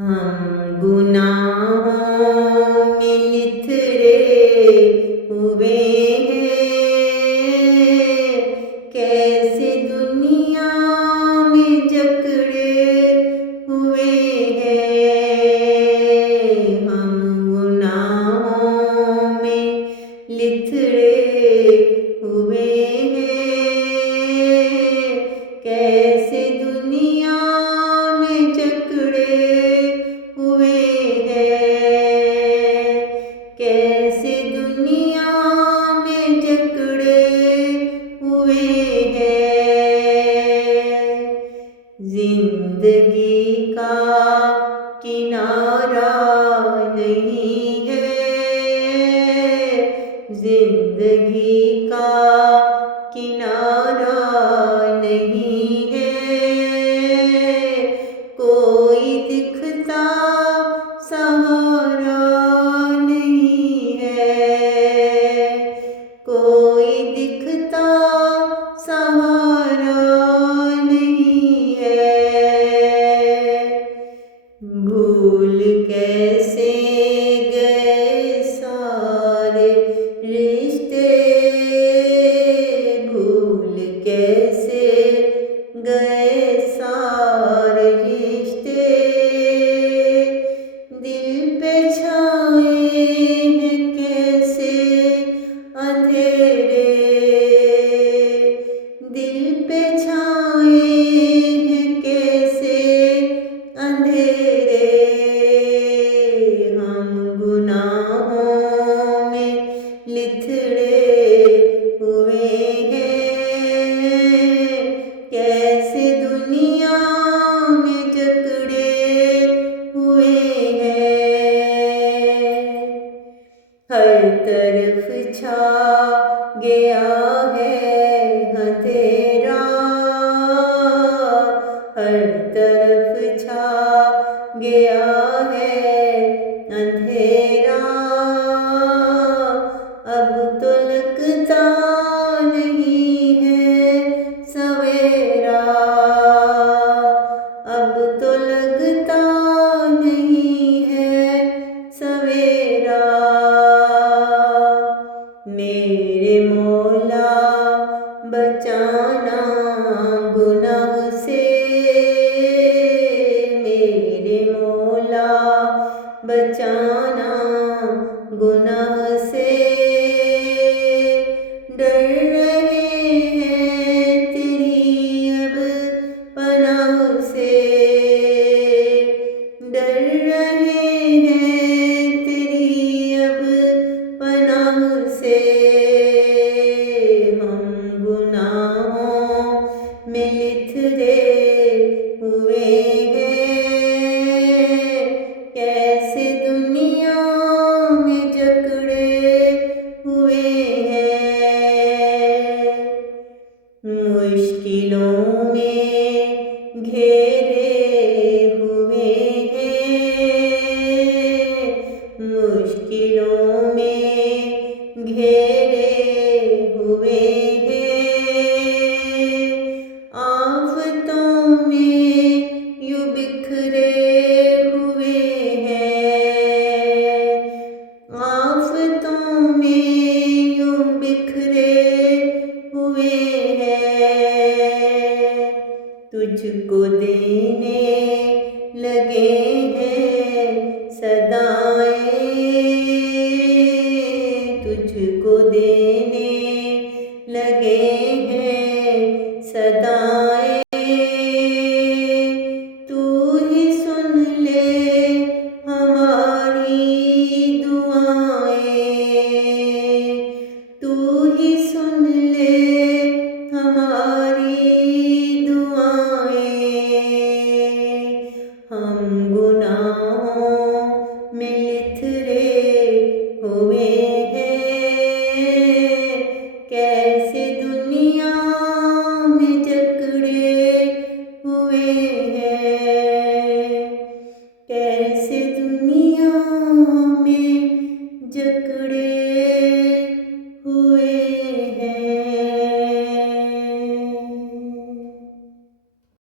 हम गुनाहों में निथरे हुए हैं, कैसे दुनिया में जकड़े हुए हैं। हम गुनाहों में लिथड़े हुए हैं, कैसे दुनिया में जकड़े हुए हैं, कैसे दुनिया में जकड़े हुए हैं। जिंदगी का किनारा नहीं है, जिंदगी का किनारा नहीं है। कोई दिखता सहारा नहीं है, कोई दिखता सहारा नहीं है। भूल कैसे गए सारे रिश्ते, भूल कैसे गए सारे रिश्ते। दिल पे छाए हैं कैसे अंधेरे, दिल पे छाए हैं कैसे अंधेरे। हम गुनाहों में लिथड़े हुए हैं, कैसे दुनिया में जकड़े हुए हैं। हर तरफ छा गया है अंधेरा, हर तरफ छा गया है अंधेरा। अब तो लगता नहीं है सवेरा, अब तो लगता नहीं है सवेरा। मेरे मौला बचाना गुनाह से, मेरे मौला बचाना गुनाह